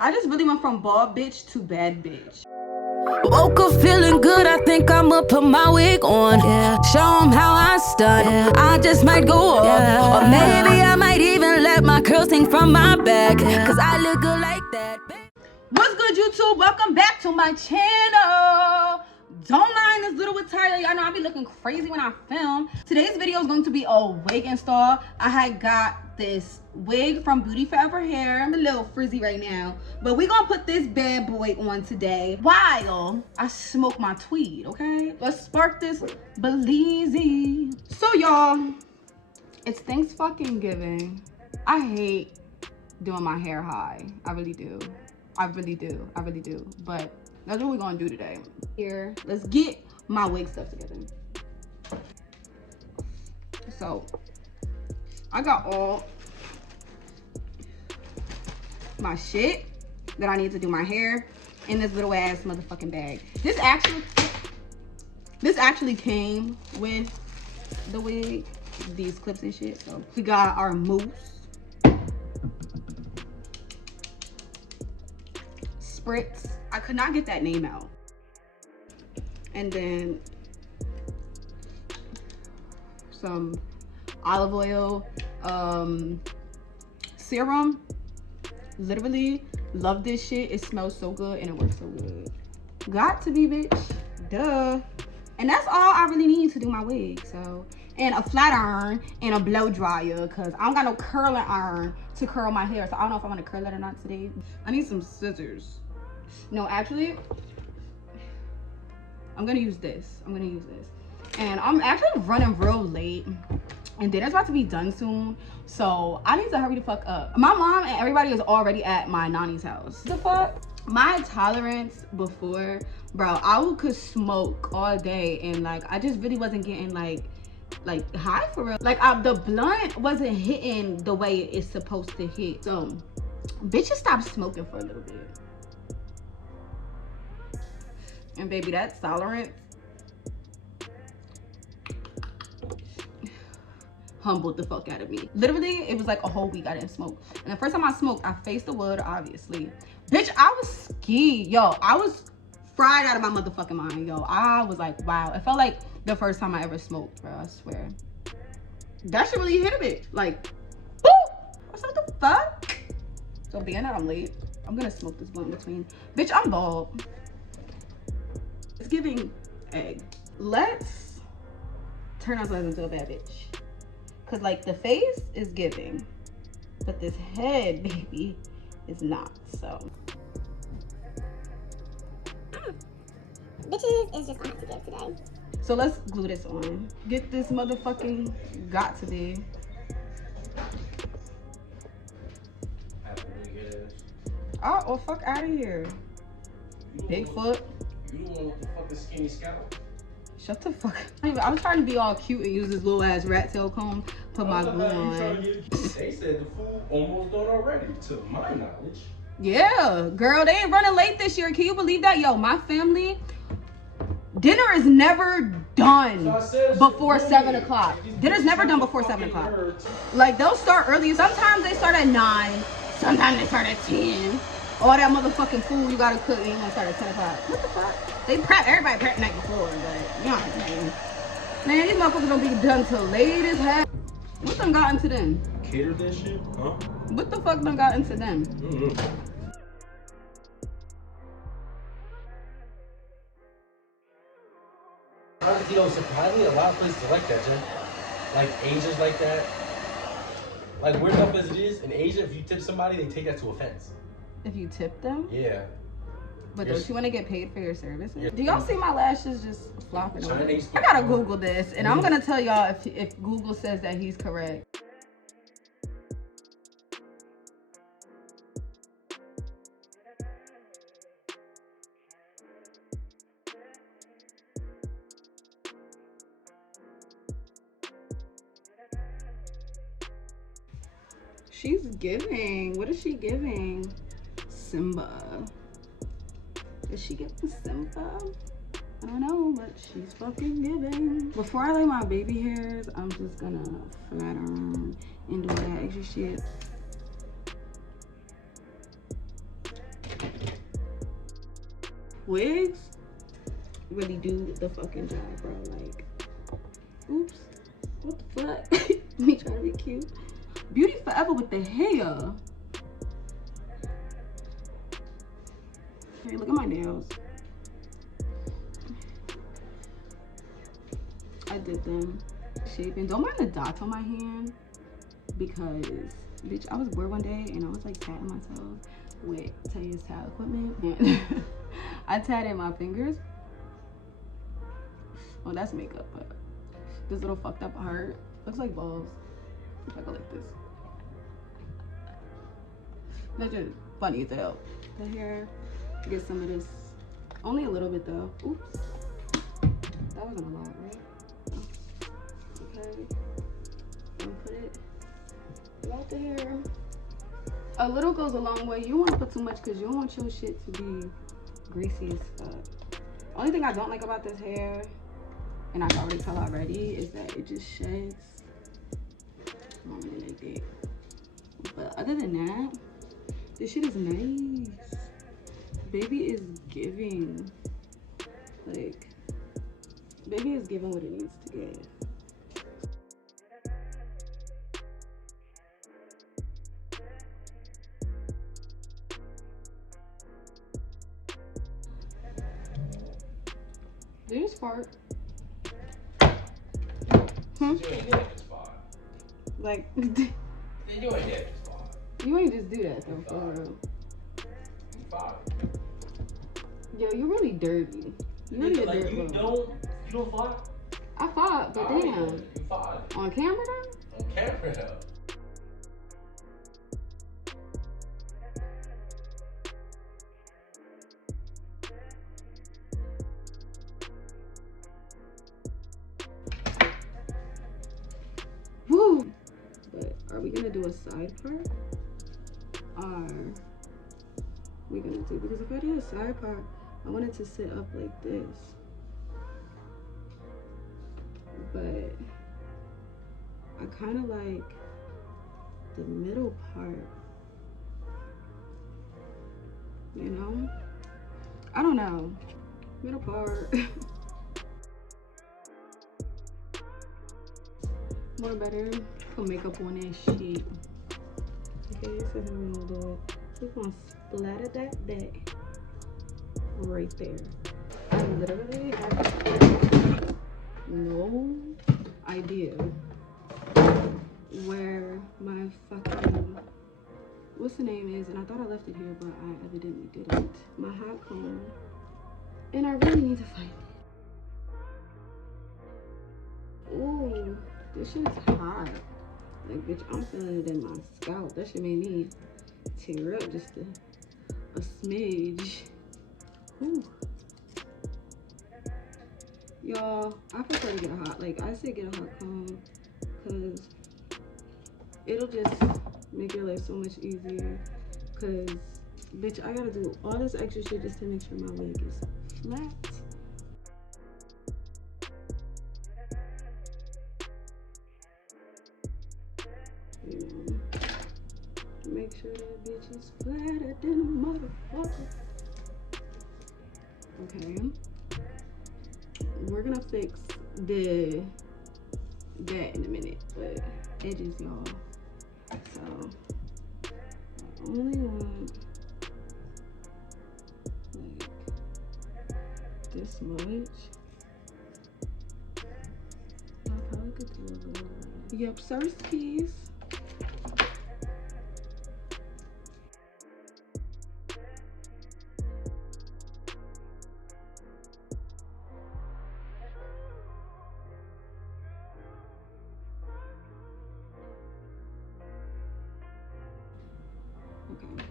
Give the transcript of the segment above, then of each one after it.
I just really went from bald bitch to bad bitch. Woke up feeling good, I think I'ma put my wig on. Yeah. Show 'em how I stun. Yeah. I just might go off. Yeah. Or maybe I might even let my curls hang from my back. Yeah. Cause I look good like that. What's good, YouTube? Welcome back to my channel. Don't mind this little attire. Y'all know I be looking crazy when I film. Today's video is going to be a wig install. I had got this wig from Beauty Forever Hair. I'm a little frizzy right now, but we're gonna put this bad boy on today while I smoke my tweed, okay? Let's spark this Belize. So y'all, it's Thanksgiving. I hate doing my hair high. I really do. But that's what we're gonna do today. Here, let's get my wig stuff together. So I got all my shit that I need to do my hair in this little ass motherfucking bag. This actually came with the wig, these clips and shit. So we got our mousse, spritz. I could not get that name out. And then some olive oil, serum. Literally love this shit. It smells so good and it works so good. Got to be, bitch. Duh. And that's all I really need to do my wig. So, and a flat iron and a blow dryer, because I don't got no curling iron to curl my hair. So I don't know if I want to curl it or not today. I need some scissors. No, actually, I'm gonna use this. And I'm actually running real late, and dinner's about to be done soon, so I need to hurry the fuck up. My mom and everybody is already at my nanny's house. The fuck? My tolerance before, bro, I could smoke all day, and like I just really wasn't getting like high for real. Like the blunt wasn't hitting the way it's supposed to hit. So bitches stop smoking for a little bit. And baby, that tolerance humbled the fuck out of me. Literally, it was like a whole week I didn't smoke. And the first time I smoked, I faced the wood, obviously. Bitch, I was ski. Yo, I was fried out of my motherfucking mind, yo. I was like, wow. It felt like the first time I ever smoked, bro, I swear. That shit really hit a bit. Like, woo! What's up the fuck? So being that I'm late, I'm gonna smoke this blunt in between. Bitch, I'm bald. It's giving egg. Let's turn ourselves into a bad bitch. Cause like the face is giving, but this head, baby, is not. So bitches is just hot to get today. So let's glue this on. Get this motherfucking got to be. Oh, well, fuck out of here, Bigfoot. You the one with the fucking skinny scalp. Shut the fuck up. I was trying to be all cute and use this little ass rat tail comb, put my glue on. They said the food almost done already, to my knowledge. Yeah, girl, they ain't running late this year. Can you believe that? Yo, my family, dinner is never done before 7 o'clock. Dinner's never done before 7 o'clock. Like, they'll start early. Sometimes they start at 9. Sometimes they start at 10. All that motherfucking food you gotta cook, and you gonna start at 10 o'clock. What the fuck? They prep, everybody prep the night before, but you know what I'm saying. Man, these motherfuckers don't be done till late as hell. What done got into them? Cater that shit, huh? What the fuck done got into them? You know, surprisingly, a lot of places are like that, Jen. Like, Asia's like that. Like, weird enough as it is, in Asia, if you tip somebody, they take that to offense. If you tip them? Yeah. But don't you want to get paid for your services? Yeah. Do y'all see my lashes just flopping over? I gotta Google this, and I'm gonna tell y'all if Google says that he's correct. She's giving. What is she giving? Simba. Is she giving Simba? I don't know, but she's fucking giving. Before I lay my baby hairs, I'm just gonna flat iron and do all that extra shit. wigs really do the fucking job, bro. Like, oops, what the fuck? Me trying to be cute. Beauty forever with the hair. Hey, look at my nails. I did them. Shaping. Don't mind the dots on my hand because, bitch, I was bored one day and I was like tatting myself with Taya's tat equipment. And I tatted my fingers. Well, that's makeup, but this little fucked up heart looks like balls. If I go like this. That's just funny as hell. The hair, get some of this. Only a little bit though. Oops. That wasn't a lot, right? Okay. And put it about the hair. A little goes a long way. You don't want to put too much because you don't want your shit to be greasy as fuck. Only thing I don't like about this hair, and I can already tell already, is that it just sheds. I don't really like it. But other than that, this shit is nice. Baby is giving. Like, baby is giving what it needs to give. Did you just fart? You ain't hit the spot. Like, You ain't hit the spot. you ain't just do that though, for real. You fine. Yo, you really dirty. You really a Like, dirt you ball. don't fly? I fought, but damn. You fine. On camera though? On camera though. Woo! But are we gonna do a side part? Or we gonna do, because if I do a side part, I want it to sit up like this. But I kind of like the middle part, you know? I don't know. Middle part. More better. Put makeup on that shit. Okay, so I'm gonna do it. We're gonna splatter that back right there. I literally have no idea where my fucking, what's the name is, and I thought I left it here, but I evidently didn't. My hot comb, and I really need to find it. Ooh, this shit is hot. Like, bitch, I'm feeling it in my scalp. That shit made me tear up just a smidge. Ooh. Y'all, I prefer to get a hot, like I say get a hot comb, because it'll just make your life so much easier. Because, bitch, I gotta do all this extra shit just to make sure my wig is flat. You know, make sure that bitch is flatter than a motherfucker. Okay. We're gonna fix that in a minute, but edges, y'all. So I only want like this much. I probably could do a little. Yep, Sirskies. Okay.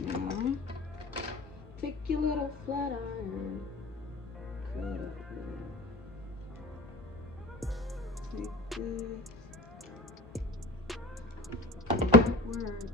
Now, take your little flat iron. Curl it up a little. Take this. Word.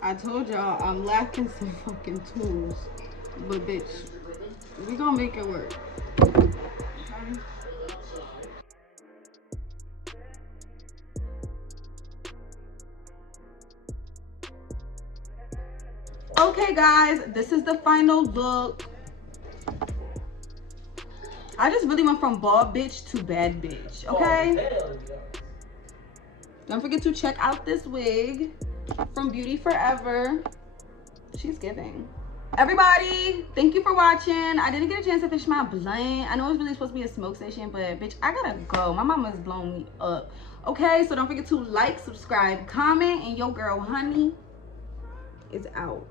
I told y'all I'm lacking some fucking tools. But bitch, we gonna make it work. Okay guys, this is the final look. I just really went from bald bitch to bad bitch, okay? Don't forget to check out this wig from Beauty Forever. She's giving. Everybody, thank you for watching. I didn't get a chance to finish my blunt. I know it's really supposed to be a smoke session, but bitch, I gotta go. My mama's blown me up. Okay, so don't forget to like, subscribe, comment, and your girl Honey is out.